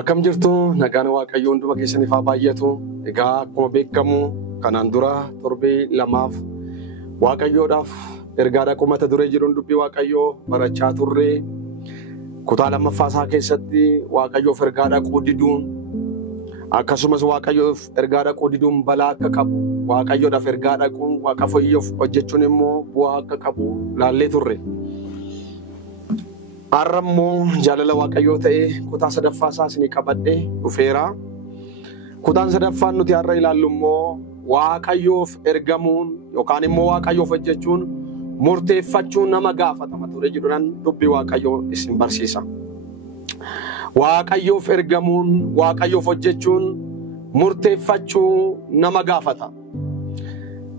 Akkam jirtu nagaan Waaqayyoo hunduma keessaniif haa baay'atu. Egaa akkuma beekamu kanaan dura torbee lamaaf Waaqayyoodhaaf ergaadha qomata duree jiruun dubbii Waaqayyoo barachaa turre. Kutaa lammaffaa isaa keessatti Waaqayyoof ergaadha qoodiduun akkasumas Waaqayyoof ergaadha qoodiduun balaa akka qabu, Waaqayyoodhaaf ergaadha kun Waaqa fayyoof hojjechuun immoo bu'aa akka qabu laallee turre. Arrammoo jaalala Waaqayyoo ta'ee kutaa sadaffaa isaa isinii qabadhee dhufeera. Kutaan sadaffaan nuti har'a ilaallu immoo Waaqayyoof ergamuun yookaan immoo Waaqayyoof hojjechuun murteeffachuun nama gaafatama ture jedhuudhaan dubbii Waaqayyoo isin barsiisa. Waaqayyoof ergamuun Waaqayyoof hojjechuun murteeffachuu nama gaafata.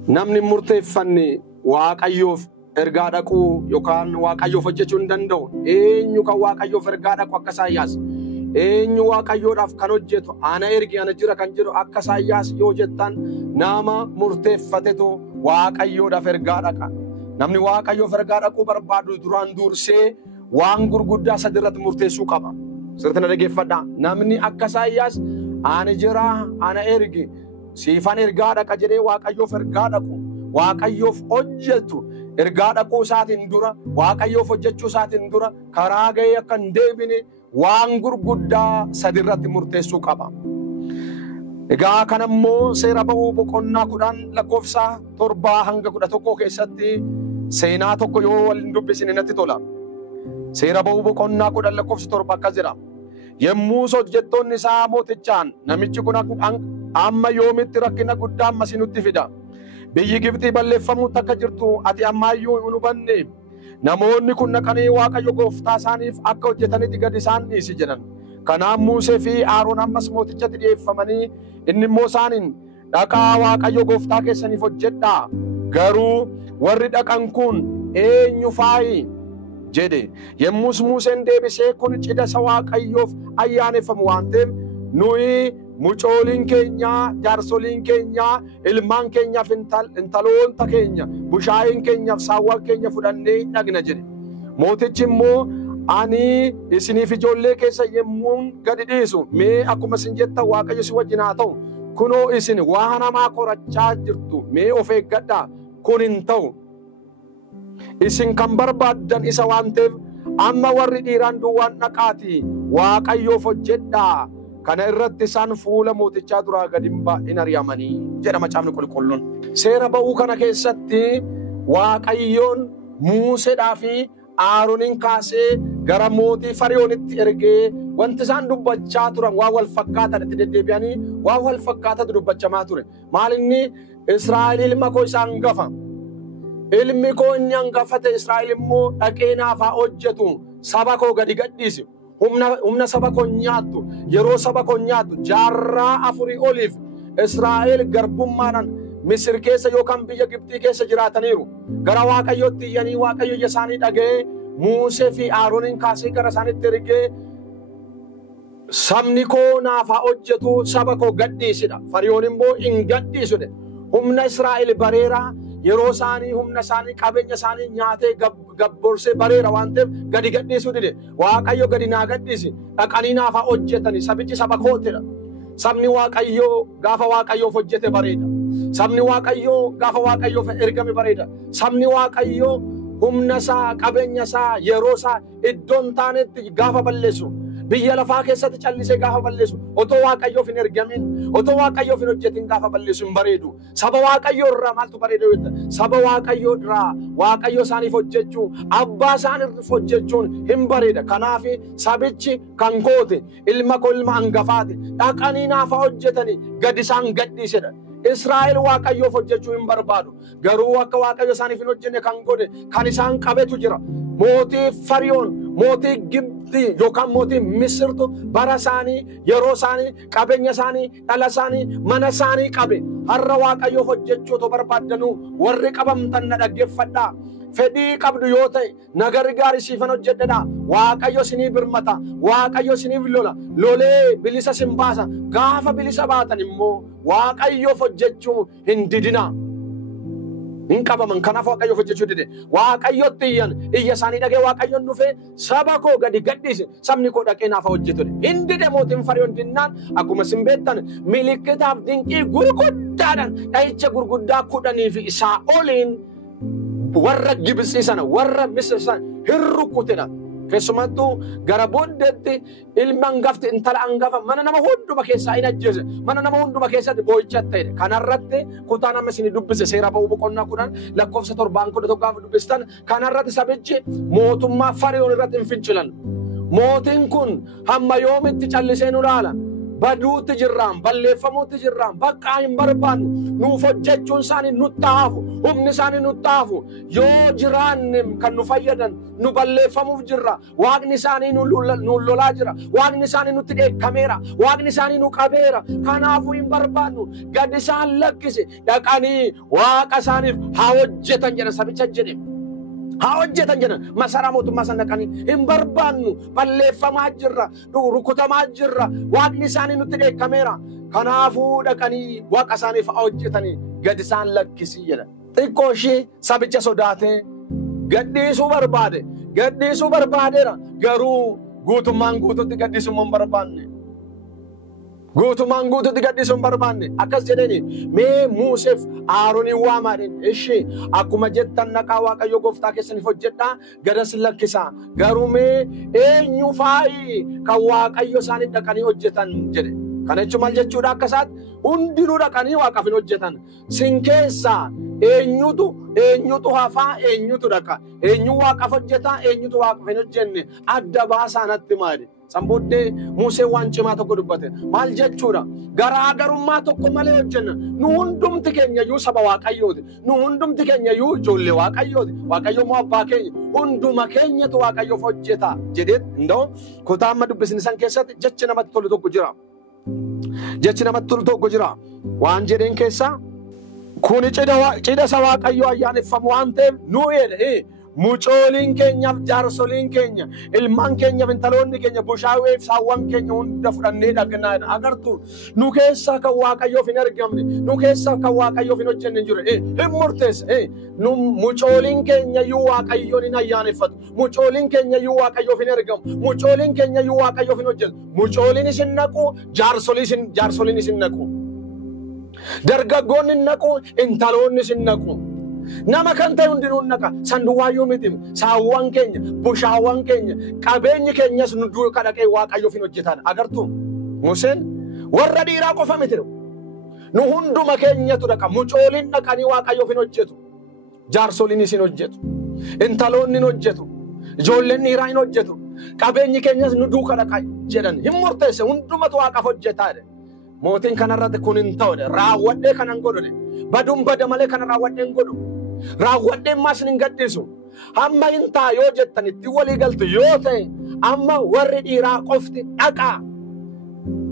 Namni murteeffanne Waaqayyoof ergaa dhaquu yookaan Waaqayyoof hojjechuu hin danda'u. Eenyu kan Waaqayyoof ergaa dhaqu akka Isaayyaas, eenyu Waaqayyoodhaaf kan hojjetu ana ergi ana jira kan jedhu akka Isaayyaas yoo jettan nama murteeffatetu Waaqayyoodhaaf ergaa dhaqa. Namni Waaqayyoof ergaa dhaquu barbaadu duraan dursee waan gurguddaa sadirratti murteessuu qaba. Sirriitti na dhaggeeffadhaa. Namni akka Isaayyaas ani jira ana ergi siifan ergaa dhaqa jedhee Waaqayyoof ergaa dhaqu, Waaqayyoof hojjetu ergaa dhaquu isaatiin dura, Waaqayyoof hojjechuu isaatiin dura karaa ga'ee akka hin deebine waan gurguddaa sadirratti murteessuu qaba. Egaa kanammoo seera ba'uu boqonnaa 10 lakkoofsa 7 hanga 11 keessatti seenaa tokko yoo waliin dubbisine natti tola. Seera ba'uu boqonnaa 10 lakkoofsa 7 akkas jedha. Yommus hojjettoonni isaa mootichaan namichi kun amma yoomitti rakkina guddaa ammas nutti fida. Biyyi Gibxii balleeffamuutti akka jirtu ati ammaayyuu hin hubanne. Namoonni kun dhaqanii Waaqayyo gooftaa isaaniif akka hojjetanitti gad isaan dhiisi jedhan. Kanaaf Musee fi Aaroon ammas mootichatti dhiyeeffamanii inni immoo isaaniin dhaqaa Waaqayyo gooftaa keessaniif hojjedhaa. Garuu warri dhaqan kun eenyu faayi jedhe. Yommus Museen deebisee kun cidha isa Waaqayyoof ayyaaneffamu waan ta'eef nuyi mucooliin keenya, jaarsoliin keenya, ilmaan keenyaaf intaloota keenya, bushaayiin keenyaaf saawwan keenya fudhannee dhaqna jedhe. Mootichi immoo ani isiniif ijoollee keessa yemmuun gadi dhiisu mee akkuma isin jettan Waaqayyo si wajjin haa ta'u. Kunoo isin waan hamaa qorachaa jirtu mee of eeggadhaa, kun hin ta'u. Isin kan barbaaddan isa waan ta'eef amma warri dhiiraan duwwaan dhaqaatii Waaqayyoof hojjedhaa. Kana irratti isaan fuula mootichaa duraa gadi hin ari'amanii jedha Macaafni Qulqulluun. Seera ba'uu kana keessatti Waaqayyoon Museedhaa fi Aaroonin kaasee gara mootii Fariyoonitti ergee wanti isaan dubbachaa turan waan wal fakkaatan itti deddeebi'anii waan wal fakkaatatu dubbachamaa ture. Maalinni Israa'el ilma koo isa hangafa. Ilmi koo inni hangafa ta'e Israa'el immoo dhaqee naaf haa hojjetu, saba koo gadi gadhiisi. Humna saba koo nyaattu, yeroo saba koo nyaattu jaarraa 4 oliif Israa'el garbummaadhaan Misir keessa yookaan biyya Gibxii keessa jiraataniiru. Gara Waaqayyootti iyyanii Waaqayyo ija isaanii dhaga'ee Musee fi Aaroonin kaasee gara isaanitti ergee sabni koo naaf haa hojjetu, saba koo gadhiisidha. Fariyoon immoo hin gadhiisudha. Humna Israa'el bareeraa yeroo isaanii humna isaanii qabeenya isaanii nyaatee gabborsee bareera waan ta'eef gadi gadhiisuu dide. Waaqayyo gadi naa gadhiisi, dhaqanii naaf haa hojjetani, sabichi saba kootidha. Sabni Waaqayyoo gaafa Waaqayyoof hojjete bareeda. Sabni Waaqayyoo gaafa Waaqayyoof ergame bareeda. Sabni Waaqayyoo humna isaa, qabeenya isaa, yeroo isaa iddoo hin taanetti gaafa balleessu, biyya lafaa keessatti callisee gaafa balleessu, otoo Waaqayyoof hin ergamin, otoo Waaqayyoof hin hojjetin gaafa balleessu hin bareedu. Saba Waaqayyoo irraa maaltu bareeda yoo ta'e? Saba Waaqayyoo irraa Waaqayyo isaaniif hojjechuu, abbaa isaaniif hojjechuun hin bareeda. Kanaaf sabichi kan koote, ilma koo ilma hangafaati. Dhaqanii naaf haa hojjetanii gadi isaan gadhiisedha. Israa'el Waaqayyoof hojjechuu hin barbaadu. Garuu akka Waaqayyo isaaniif hin hojjenne kan godhe kan isaan qabetu jira. Mootii Fariyoon, mootii Gibxii yookaan mootii Misirtu bara isaanii, yeroo isaanii, qabeenya isaanii, dhala isaanii, mana isaanii qabe. Har'a Waaqayyoof hojjechuu otoo barbaaddanuu warri qabamtan na dhaggeeffadhaa. Fedhii qabdu yoo ta'e nagari gaarii siifan hojjedhadha. Waaqayyo isiniif birmata, Waaqayyo isiniif lola, lolee bilisa isin baasa. Gaafa bilisa baatan immoo Waaqayyoof hojjechuu hin didinaa. hin qabaman. Kanaaf Waaqayyoof hojjechuu dide. Waaqayyotti iyyan iyya isaanii dhagee Waaqayyoon dhufee saba koo gadi gadhiise sabni koo dhaqee naaf hojjetu. Hin dide mootiin Fariyoon dinnaan akkuma isin beektan milikkitaaf dinqii gurguddaadhaan dha'icha gurguddaa 10 fi isaa oliin warra Gibxii sana warra Misir sana hin rukkutedha. Keessumattuu gara booddeetti ilma hangafti intala hangafa mana nama hunduma keessaa hin ajjeese mana nama hunduma keessatti boo'icha ta'e. Kanarratti kutaa nama isin dubbise seera ba'uu boqonnaa 10 lakkoofsa 7 gaafa dubbistan kanarratti sabichi mootummaa Fariyoon irratti hin fincilan. Mootiin kun hamma yoomitti callisee nu laala? Baduutti jirraan balleeffamuutti jirraan bakka hin barbaannu nuuf hojjechuun isaanii nutti haafu humni isaanii nutti haafu yoo jiraanne kan nu fayyadan nu balleeffamuuf jirra waaqni isaanii nu lolaa jira waaqni isaanii nutti dheekkameera waaqni isaanii nu qabeera kanaafuu hin barbaannu gad isaan lakkise dhaqanii waaqa isaaniif haa hojjetan jedha sabicha jedhe. Haa hojjetan jedhan masaraa mootummaa sana dhaqanii hin barbaannu balleeffamaa jirra rukutamaa jirra waaqni isaanii nutti dheekkameera kanaafuu dhaqanii waaqa isaaniif haa hojjetanii gad isaan lakkisii jedha. Xiqqoo ishee sabicha sodaatee gadhiisuu barbaadeera garuu guutummaan guututti gadhiisuu hin barbaanne. Guutumaan guututti gadhiisuu hin barbaanne akkas jedheni mee Muuseef Aaroonii waamaadhen ishee akkuma jettan naqaa Waaqayyo gooftaa keessaniif hojjedhaa gadas lakkisaa garuu mee eenyu faayi kan Waaqayyo isaanii dhaqanii hojjetan jedhe. Kana jechuun maal jechuudha akka isaatti hundinuu dhaqanii waaqaaf hin hojjetan sin keessaa eenyutu hafaa eenyutu dhaqa eenyu waaqaaf hojjetaa eenyutu waaqaaf hin hojjenne adda baasaa natti maali. Sambooddee Musee waan cimaa tokko dubbate maal jechuudha garaagarummaa tokko malee hojjenna nu hundumti keenya iyyuu saba Waaqayyooti nu hundumti keenya iyyuu ijoollee Waaqayyooti Waaqayyo moo abbaa keenya hunduma keenyatu Waaqayyoof hojjeta jedhee indoo kutaa amma dubbisni san keessatti jechi namatti tolu tokko jira waan jedheen keessaa kuni cidha isa Waaqayyo ayyaaneffamu waan ta'eef nu jedhe mucooliin keenyaaf jaarsoliin keenya ilmaan keenyaaf intaloonni keenya bushaaweef saawwan keenya hunda fudhannee dhaqnaa agartu nu keessaa kan Waaqayyoof hin argamne nu keessaa kan Waaqayyoof hin hojjenne jiru hin murteesse nu mucooliin keenya iyyuu Waaqayyoon hin ayyaaneffatu mucooliin keenya iyyuu Waaqayyoof hin argamu mucooliin keenya iyyuu Waaqayyoof hin hojjetu mucooliin isin naqu jaarsoliin isin naqu dargaggoonni naqu intaloonni isin naqu. Nama kan ta'e hundinuu naqa sanduwaayyuu miti saawwan keenya bushaawwan keenya qabeenyi keenyas nu duukaa dhaqee Waaqayyoof hin hojjetan agartu Museen warra dhiiraa qofa miti nu hunduma keenyatu dhaqa mucooliin dhaqanii Waaqayyoof hin hojjetu jaarsoliin isin hojjetu intaloonni hin hojjetu ijoolleen dhiiraa hin hojjetu qabeenyi keenyas nu duukaa dhaqa jedhan hin murteesse hundumatu Waaqaaf hojjetaa mootiin kanarratti kun hin ta'u raawwadhee kanan godhu baduun bada malee kana raawwadhee hin godhu raawwadhee maas hin gadhiisu hamma hin taa yoo jettan itti walii galtu yoo ta'e amma warri dhiiraa qofti dhaqaa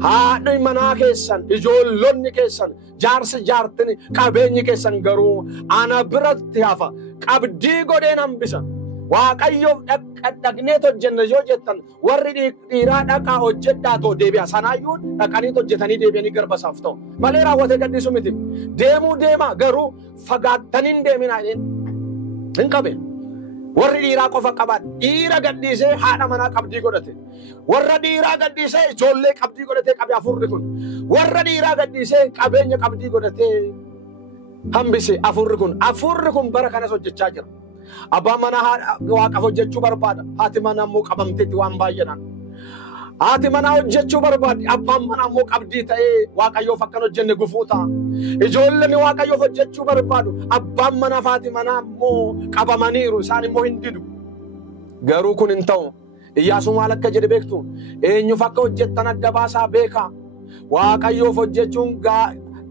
haadhi manaa keessan ijoollonni keessan jaarsi jaartini qabeenyi keessan garuu ana biratti hafa qabdii godheen hambisa Waaqayyoof dhaqnee hojjenna yoo jettan warri dhiiraa dhaqaa hojjedhaa too deebi'a sanaayyuu dhaqanii hojjetanii deebi'anii garbasaaf ta'u malee raawwatee gadhiisu miti deema garuu fagaattanii hin deeminaa hin qabe warri dhiiraa qofa qabaat dhiira gadhiisee haadha manaa qabdii godhate warra dhiiraa gadhiisee ijoollee qabdii godhatee qabe afurri kun warra dhiiraa gadhiisee qabeenya qabdii godhatee hambise afurri kun bara kanas hojjechaa jira. Abbaan manaa Waaqaaf hojjechuu barbaada haati manaa immoo qabamteetti waan baay'inaan haati manaa hojjechuu barbaaddi abbaan manaa immoo qabdii ta'ee Waaqayyoof akkan hojjenne gufuu ta'a ijoolleen Waaqayyoof hojjechuu barbaadu abbaan manaa fi haati manaa immoo qabamaniiru isaan immoo hin didu garuu kun hin ta'u Iyyaasuu maal akka jedhe beektu eenyuuf akka hojjettan adda baasaa beekaa Waaqayyoof hojjechuun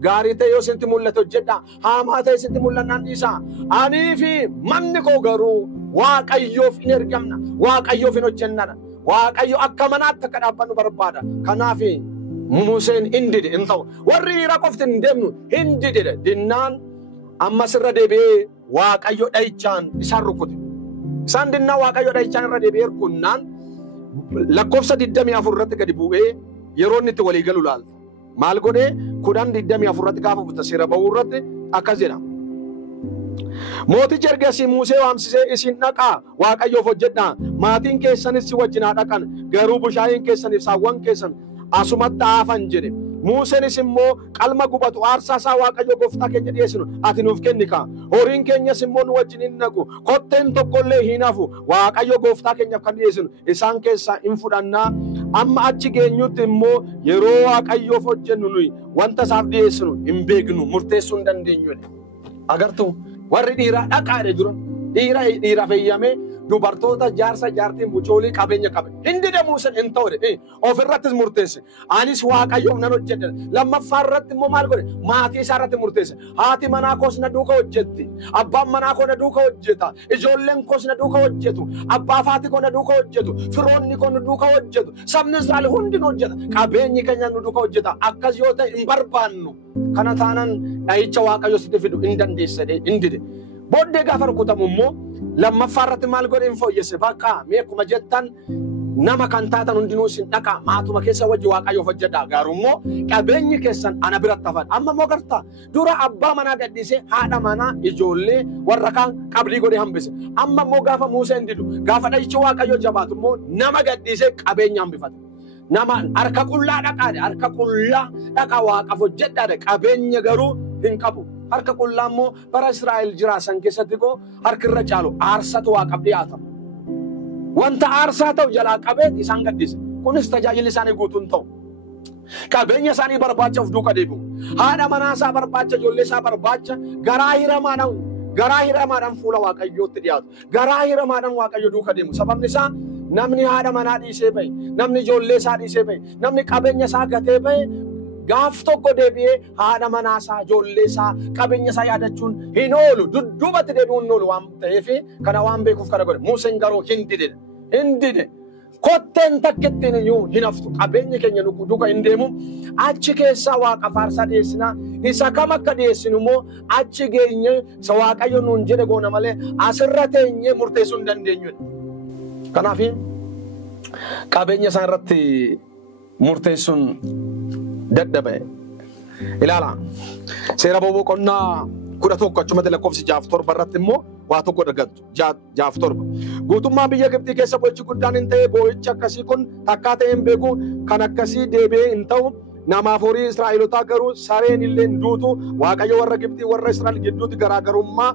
gaarii ta'e yoo sitti mul'atu hojjedhaa haamaa ta'e sitti mul'annaan dhiisaa anii fi manni koo garuu Waaqayyoof hin ergamna Waaqayyoof hin hojjennana Waaqayyo akka manaatti akka dhaabbannu barbaada kanaaf Museen hin dide hin ta'u warri dhiiraa qofti hin deemnu hin dide dinnaan ammas irra deebi'ee Waaqayyo dha'ichaan isaan rukute isaan dinnaa Waaqayyo dha'ichaan irra deebi'ee rukunnaan lakkoofsa 24 irratti gadi bu'ee yeroo inni itti walii galu laalta maal godhee 10:24 irratti gaafa buta seera ba'uu irratti akkas jedha Mootichi ergasii Musee waamsisee isin dhaqaa Waaqayyoof hojjedhaa maatiin keessanis si wajjin haa dhaqan garuu bushaayeen keessaniif saawwan keessan asumatti hafan jedhe. Museenis immoo qalma gubatu aarsaa isaa Waaqayyo gooftaa keenya dhiyeessinu ati nuuf kenni kaa horiin keenyas immoo nu wajjin hin naqu kotteen tokkollee hin hafu Waaqayyo gooftaa keenyaaf kan dhiyeessinu isaan keessaa hin fudhannaa amma achi geenyutti immoo yeroo Waaqayyoof hojjennu nuyi wanta isaaf dhiyeessinu hin beeknu murteessuu hin dandeenyu. Agartuu warri dhiiraa dhaqaadhe dura dhiira feeyyamee dubartoota jaarsa jaartiin mucoolii qabeenya qabe hindi de Museen hin ta'u ofirrattis murteesse anis Waaqayyoof nan hojjedha lammaffaa irratti immoo maal godhe maatii isaa irratti murteesse haati manaa koos na duuka hojjetti abbaan manaa koo na duuka hojjeta ijoolleen koos na duuka hojjetu abbaa faati koo na duuka hojjetu firoonni koo na duuka hojjetu sabni Israa'el hundi nu hojjeta qabeenyi keenya nu duuka hojjeta akkas yoo ta'e hin barbaannu kana taanaan dha'icha Waaqayyo sitti fidu hin dandeessade hin dide booddee gaafa rukutamu immoo lammaffaa irratti maal godhe hin fooyyesse bakka mee akkuma jettan nama kan taatan hundinuu isin dhaqa maatuma keessa wajji Waaqayyoof hojjedhaa garuu immoo qabeenyi keessan ana biratti hafan amma immoo gartaa dura abbaa manaa gadhiisee haadha manaa ijoollee warra kaan qabdii godhee hambise amma immoo gaafa Museen didu gaafa dha'ichi Waaqayyo jabaatu immoo nama gadhiisee qabeenya hambifate nama harka qullaa dhaqaadhe harka qullaa dhaqa Waaqaaf hojjedhaadhe qabeenya garuu hin qabu. Harka qullaa immoo bara Israa'el jiraasan keessatti koo harki irra caalu aarsatu Waaqaaf dhiyaatama. Wanta aarsaa ta'u jalaa qabeeti isaan gaddise. Kunis tajaajilli isaanii guutuun ta'u. Qabeenya isaanii barbaacha of duuka deebi'u. Haadha manaa isaa barbaacha ijoollee isaa barbaacha garaa hiramaadhaan fuula Waaqayyootti dhiyaatu. Garaa hiramaadhaan Waaqayyo duuka deemu. Sababni isaa namni haadha manaa dhiisee bahe, namni ijoollee isaa dhiisee bahe, namni qabeenya isaa gatee bahe gaaf tokko deebi'ee haadha manaa isaa ijoollee isaa qabeenya isaa yaadachuun hin oolu dudduubatti deebi'uun hin oolu waan ta'eef kana waan beekuuf kana godhe Museen garuu hin dide kotteen takkittiin iyyuu hin haftu qabeenya keenya duuka hin deemu achi keessaa Waaqa faarsaa dhiyeessinaa isa kam akka dhiyeessinu immoo achi geenye isa Waaqayyo nuun jedhe goona malee asirra teenyee murteessuu hin dandeenyu. Kanaaf qabeenya isaa irratti murteessuun dadhabe ilaala seera boqonnaa 11 achumatti lakkoofsi 6-7 irratti immoo waa tokko argattu 6-7 guutummaa biyya Gibxii keessa boo'ichi guddaan hin ta'e boo'ichi akkasii kun takkaa ta'e hin beeku kan akkasii deebi'ee hin ta'u namaaf horii Israa'elotaa garuu sareen illee hin duutu Waaqayyo warra Gibxii warra Israa'el gidduutti garaagarummaa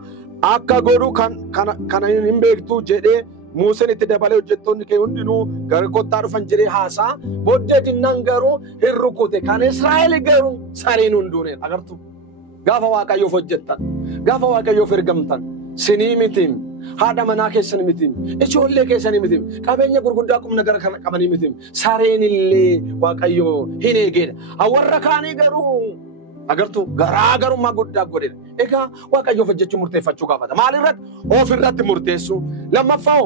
akka godhu kana hin beektu jedhee Museen itti dabalee hojjettoonni kee hundinuu gara kottaa dhufan jedhee haasaa booddee jinnaan garuu hin rukute kan Israa'el garuu sareen hunduunee agartu gaafa Waaqayyoof hojjettan gaafa Waaqayyoof ergamtan sinii mitiin haadha manaa keessan mitiin ijoollee keessanii mitiin qabeenya gurguddaa qubna gara kana qabanii mitiin sareen illee Waaqayyo hin eegedha warra kaanii garuu agartu garaagarummaa guddaa godheera. Egaa Waaqayyoof hojjechuu murteeffachuu gaafata. Maalirratti? Ofirratti murteessu. Lammaffaa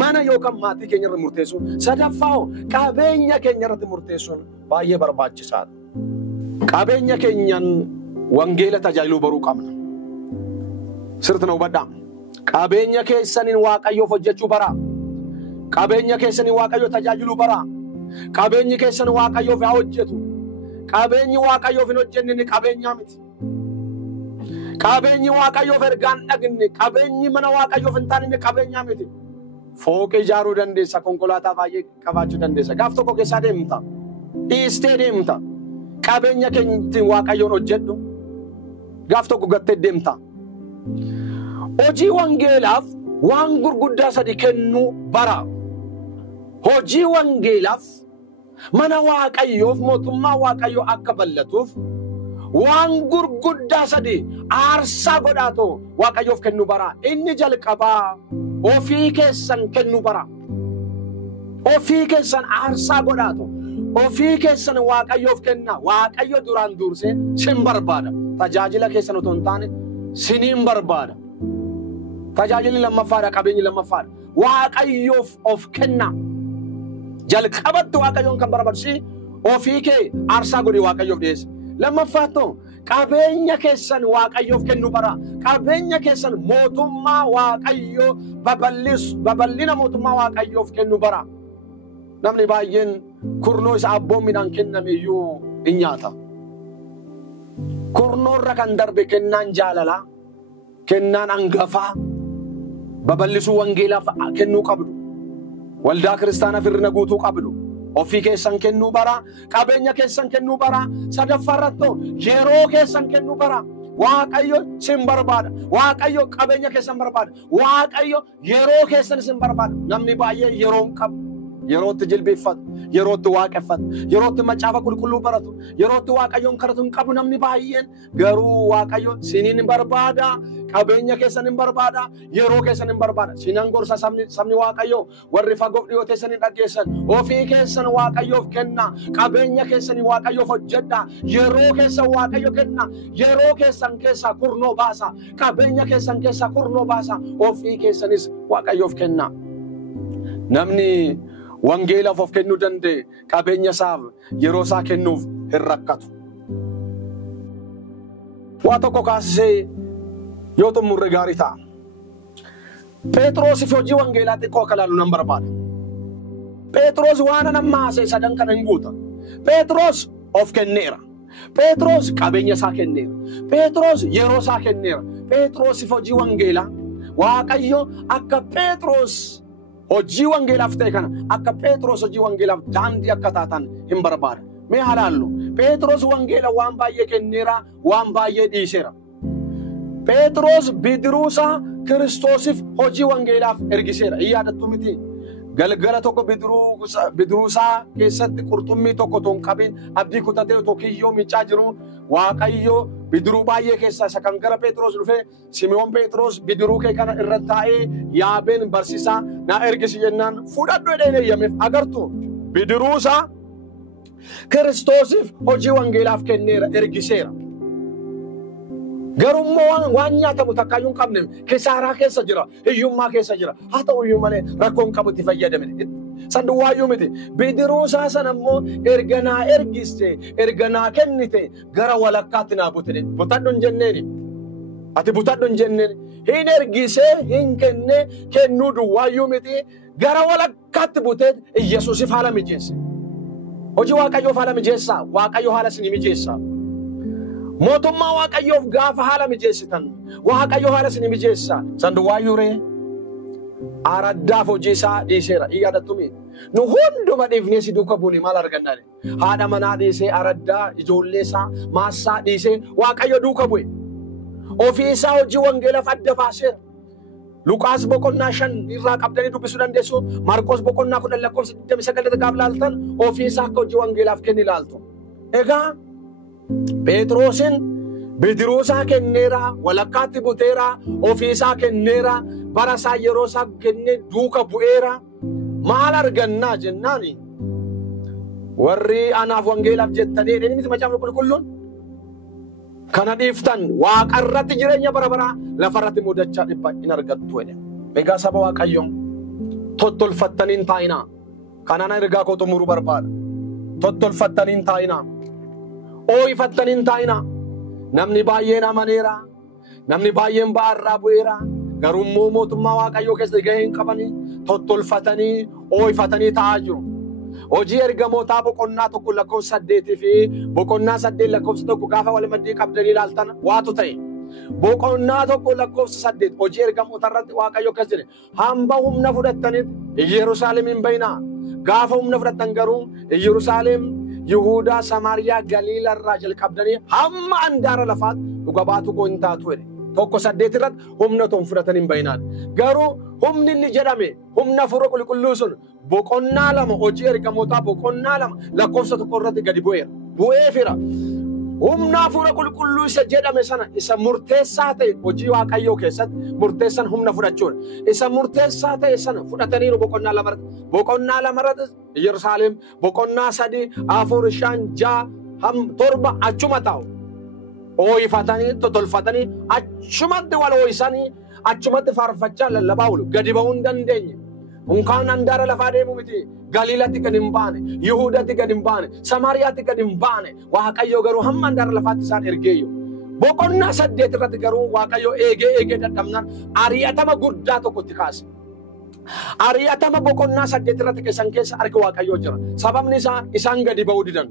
mana yookaan maatii keenya irratti murteessu. Sadaffaa qabeenya keenya irratti murteessuun baay'ee barbaachisaadha. Qabeenya keenyan wangeela tajaajiluu baruu qabna. Sirriitti na hubadhaa. Qabeenya keessaniin Waaqayyoof hojjechuu baraa. Qabeenya keessaniin Waaqayyoo tajaajiluu baraa. Qabeenyi keessan Waaqayyoof haa hojjetu. Qabeenyi Waaqayyoof hin hojjenne qabeenyaa miti. Qabeenyi Waaqayyoof ergaan dhagne qabeenyi mana Waaqayyoof hin taane qabeenyaa miti. Fooqee ijaaruu dandeessa, konkolaataa baay'ee qabaachuu dandeessa. Gaaf tokko keessaa deemta. Dhiistee deemta. Qabeenya keenyatti Waaqayyoon hojjedhu. Gaaf tokko gattee deemta. Hojii wangeelaaf waan gurguddaa sadi kennuu bara. Hojii wangeelaaf mana Waaqayyoof mootummaa Waaqayyoo akka bal'atuuf waan gurguddaa sadi aarsaa godhaatoo Waaqayyoof kennu bara. Inni jalqabaa ofii keessan kennu bara. Ofii keessan aarsaa godhaatoo ofii keessan Waaqayyoof kenna. Waaqayyo duraan dursee sin barbaada. Tajaajila keessan otoo hin taane siniin barbaada. Tajaajilli lammaffaadha, qabeenyi lammaffaadha. Waaqayyoof of kenna. Jalqabatti Waaqayyoon kan barbaadu ofii kee aarsaa godhi Waaqayyoof dhiyeessa. Lammaffaatoo qabeenya keessan Waaqayyoof kennu bara. Qabeenya keessan mootummaa Waaqayyoo babal'ina mootummaa Waaqayyoof kennu bara. Namni baay'een kurnoo isa abboomminaan kenname iyyuu hin nyaata. Kurnoorra kan darbe kennaan jaalalaa. kennaan angafaa babal'isuu wangeelaaf kennuu qabdu. Waldaa kiristaanaa firna guutuu qabdu. Ofii keessan kennuu bara, qabeenya keessan kennuu bara, sadaffaarratto yeroo keessan kennuu bara. Waaqayyo sin barbaada. Waaqayyo qabeenya keessan barbaada. Waaqayyo yeroo keessan sin barbaada. Namni baay'ee yeroo hin qabu. Yerootti jilbeeffatu, yerootti waaqeffatu, yerootti macaafa qulqulluu baratu, yerootti waaqayyoon kadhatu hin qabu namni baay'een. Garuu waaqayyo sinin barbaada, qabeenya keessan hin barbaada, yeroo keessan hin barbaada. Sinan gorsa sabni waaqayyo warri fagoof dhiyoo teessan hin dhaggeessan. Ofii keessan waaqayyoof kenna, qabeenya keessan waaqayyoof hojjedha, yeroo keessan waaqayyo kenna, yeroo keessan keessaa kurnoo baasa, qabeenya keessan keessaa kurnoo baasa, ofii keessanis waaqayyoof kenna. Namni wangeelaaf of kennuu danda'e qabeenya isaaf yeroo isaa kennuuf hin rakkatu. Waa tokko kaasisee yoo xumurre gaarii ta'a. Phexros hojii wangeelaa xiqqoo akka ilaalu nan barbaada. Phexros waan amma haasa'e sadan kana hin guuta. Phexros of kenneera. Phexros qabeenya isaa kenneera. Phexros yeroo isaa kenneera. Phexros hojii wangeelaa Waaqayyo akka Phexros hojii wangeelaaf ta'e kana akka Phexros hojii wangeelaaf daandii akka taatan hin barbaada. Mee halaallu Phexros wangeela waan baay'ee kenneera, waan baay'ee dhiiseera. Phexros bidiruusaa Kiristoosiif hojii wangeelaaf ergiseera. Yaadattu miti? Galgala tokko bidiruusaa keessatti qurxummii tokko ton qabin abdii kutatee tokkiyyoo micaa jiru Waaqayyo bidiruu baay'ee keessaa isa kan gara Phexros dhufe Simi'oon Phexros bidiruu kee kana irra taa'ee yaabeen barsiisaa na ergisi jennaan fudhadhu jedheen eeyyameef. Agartu bidiruusaa Kiristoosiif hojii wangeelaaf kenneera, ergiseera. Garummoo waan nyaatamu takkaayyuu hin qabne kisaaraa keessa jira, hiyyummaa keessa jira. Haa ta'u iyyuu malee rakkoon qabutti fayyadame. Sanduwaayyuu miti. Bidiruusaa sana immoo erganaa ergiste, erganaa kennite gara walakkaatti naa butine. Butadhu hin jenneeni. Ati butadhu hin jenneeni. Hin ergisee hin kenne kennuu duwwaayyuu miti. Gara walakkaatti butee Yesuusiif haala mijeesse. Hojii Waaqayyoof haala mijeessaa. Waaqayyo haala isin mijeessaa. Mootummaa Waaqayyoof gaafa haala mijeessitan Waaqayyo haala isin mijeessaa. Sanduwaayyuu ree araddaaf hojii isaa dhiiseera. Yaadattu miti? Nu hunduma dhiifnee si duuka buune maal arganna? Haadha manaa dhiisee araddaa ijoollee isaa maassaa dhiisee Waaqayyo duuka bu'e. Ofii isaa hojii wangeelaaf adda baaseera. Luqaas boqonnaa 5 irraa qabdanii dubbisuu dandeessu. Marqos boqonnaa 10 lakkoofsa 29 gaaf laaltan ofii isaa akka hojii wangeelaaf kenni laaltu. Egaa Phexrosin bidiruusaa kenneera, walakkaatti buteera, ofii isaa kenneera, bara isaa yeroo isaa kennee duuka bu'eera. Maal argannaa jennaani? Warri anaaf wangeelaaf jettanii jedhanii miti macaafni qulqulluun kana dhiiftan waaqarratti jireenya bara baraa lafarratti mudachaa dhibba hin argattu jedhe. Egaa saba Waaqayyoon tottolfattanii hin taa'inaa. Kanaan ergaa koo xumuruu barbaada. Tottolfattanii hin taa'inaa. Ooyifattanii hin taa'inaa. Namni baay'een amaneera. Namni baay'een ba'arraa bu'eera. Garuu mootummaa Waaqayyoo keessatti gahee hin qabanii tottolfatanii ooyifatanii taa'aa jiru. Hojii ergamootaa boqonnaa 1 lakkoofsa 8 fi boqonnaa 8 lakkoofsa 1 gaafa wal maddii qabdanii ilaaltan waatu ta'e. Boqonnaa 1 lakkoofsa 8 hojii ergamootaa irratti Waaqayyo akkas jedhe. Hamba humna fudhattanitti Yerusaalem hin bayinaa. Gaafa humna fudhattan garuu Yerusaalem, Yihuudaa, Samaariyaa, Galiilaa irraa jalqabdanii hamma andaara lafaatti dhuga baatu koo hin taatu jedhe. 1:8 irratti humna ton fudhatan hin bayinaan. Garuu humni inni jedhame humna Hafuura Qulqulluu sun boqonnaa 2 hojii ergamootaa boqonnaa 2 lakkoofsa 1 irratti gadi bu'eera. Bu'eefira. Humna Hafuura Qulqulluu isa jedhame sana isa murteessaa ta'e hojii Waaqayyoo keessatti murteessan humna fudhachuudha. Isa murteessaa ta'e sana fudhataniiru boqonnaa 2 irratti. Boqonnaa 2 irratti Yerusaalem, boqonnaa 3 4 5 6 7 achuma taa'u. Ooyifatanii tottolfatanii achumatti wal ooyisanii achumatti faarfachaa lallabaa oolu. Gadi ba'uu hin dandeenye. Unkaan andaara lafaa deemu miti. Galiilatti gad hin baane, Yihuudatti gad hin baane, Samaariyaatti gad hin baane. Waaqayyo garuu hamma andaara lafaatti isaan ergeeyyo. Boqonnaa 8 irratti garuu Waaqayyo eegee dadhabnaan ari'atama guddaa tokkotti kaase. Ari'atama boqonnaa 8 irratti keessan keessa arga Waaqayyoo jira. Sababni isaa isaan gadi ba'uu didan.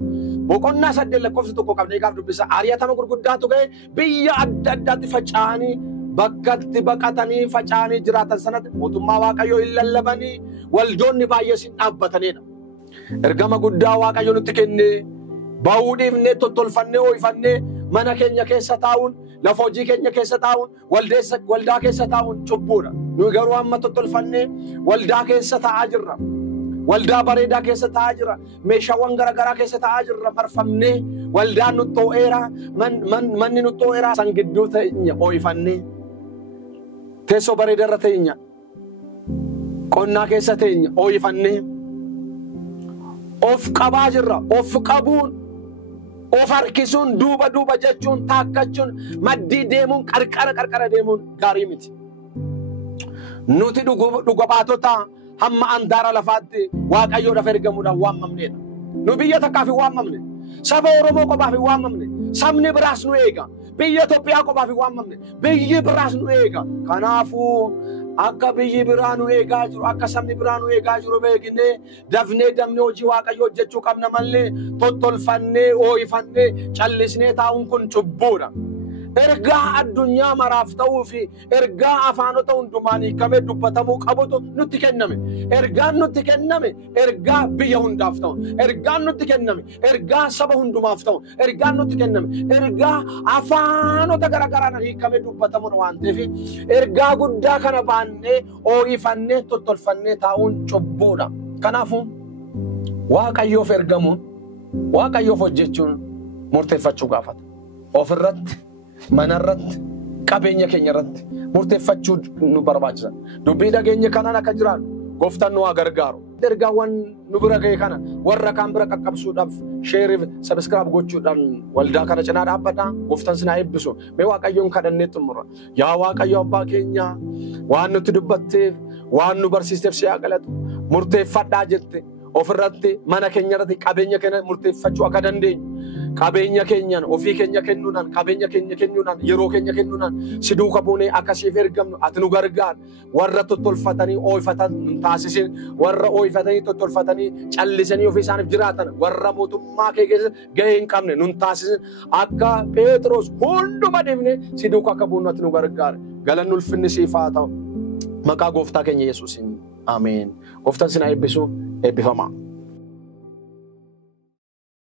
Boqonnaa 8 lakkoofsa 1 qabnee gaaf dubbisa. Ari'atama gurguddaatu ga'e biyya adda addaatti faca'anii bakkatti baqatanii faca'anii jiraatan sanatti mootummaa Waaqayyoo hin lallabanii waldoonni baay'een dhaabbatanidha. Ergama guddaa Waaqayyo nutti kenne ba'uu dhiifnee tottolfannee ho'ifannee mana keenya keessa taa'uun lafa hojii keenya keessa taa'uun waldaa keessa taa'uun cubbuudha. Nu garuu amma tottolfannee waldaa keessa taa'aa jirra. Waldaa bareedaa keessa taa'aa jirra. Meeshaawwan garaagaraa keessa taa'aa jirra. Marfamnee waldaan nu xoo'eera, manni nu xoo'eera. San gidduu teenya ho'ifannee teessoo bareedaa irra teenya qonnaa keessa teenya ho'ifannee of qabaa jirra. Of qabuun of harkisuun duuba jechuun taakkachuun maddii deemuun qarqara deemuun gaarii miti. Nuti dhuga baatota hamma andaara lafaatti Waaqayyoodhaaf ergamuudhaan waamamneedha. Nu biyya takkaaf hin waamamne. Saba Oromoo qofaaf hin waamamne. Sabni biraas nu eega. Biyya Itoophiyaa qofaaf hin waamamne. Biyyi biraas nu eega. Kanaafuu akka biyyi biraa nu eegaa jiru, akka sabni biraa nu eegaa jiru beeknee dafnee hojii Waaqayyoo hojjechuu qabna malee tottolfannee ho'ifannee callisnee taa'uun kun cubbuudha. Ergaa addunyaa maraaf ta'uu fi ergaa afaanota hundumaan hiikamee dubbatamuu qabutu nutti kenname. Ergaan nutti kenname ergaa biyya hundaaf ta'u. Ergaan nutti kenname ergaa saba hundumaaf ta'u. Ergaan nutti kenname ergaa afaanota garaagaraan hiikamee dubbatamuudha waan ta'eef ergaa guddaa kana baannee ho'ifannee tottolfannee taa'uun cubbuudha. Kanaafuu Waaqayyoof ergamuun Waaqayyoof hojjechuun murteeffachuu gaafata. Ofirratti manarratti qabeenya keenya irratti murteeffachuu nu barbaachisa. Dubbii dhageenya kanaan akka jiraannu Gooftaan nu haa gargaaru. Ergaawwan nu bira ga'e kana warra kaan bira qaqqabsuudhaaf sheeriif sabiskiraab gochuudhaan waldaa kana cinaa dhaabbadhaa. Gooftaan sinaa eebbisu. Mee Waaqayyoon kadhannee xumurra. Yaa Waaqayyo abbaa keenya waan nutti dubbatteef waan nu barsiisteef si haa galatu. Murteeffadhaa jette ofirratti mana keenya irratti qabeenya keenya murteeffachuu akka dandeenyu. Qabeenya keenyaan ofii keenya kennuudhaan qabeenya keenya kennuudhaan yeroo keenya kennuudhaan si duuka buunee akkasiif ergamnu ati nu gargaar. Warra tottolfatanii ho'ifatan nu taasisin. Warra ho'ifatanii tottolfatanii callisanii ofii isaaniif jiraatan warra mootummaa kee keessa gahee hin qabne nu taasisin. Akka Phexros hunduma deemnee si duuka akka buunu ati nu gargaar. Galanni ulfinni siif haa ta'u. Maqaa Gooftaa keenya Yesuusiin. Ameen. Gooftaan sinaa eebbisu eebbifamaa.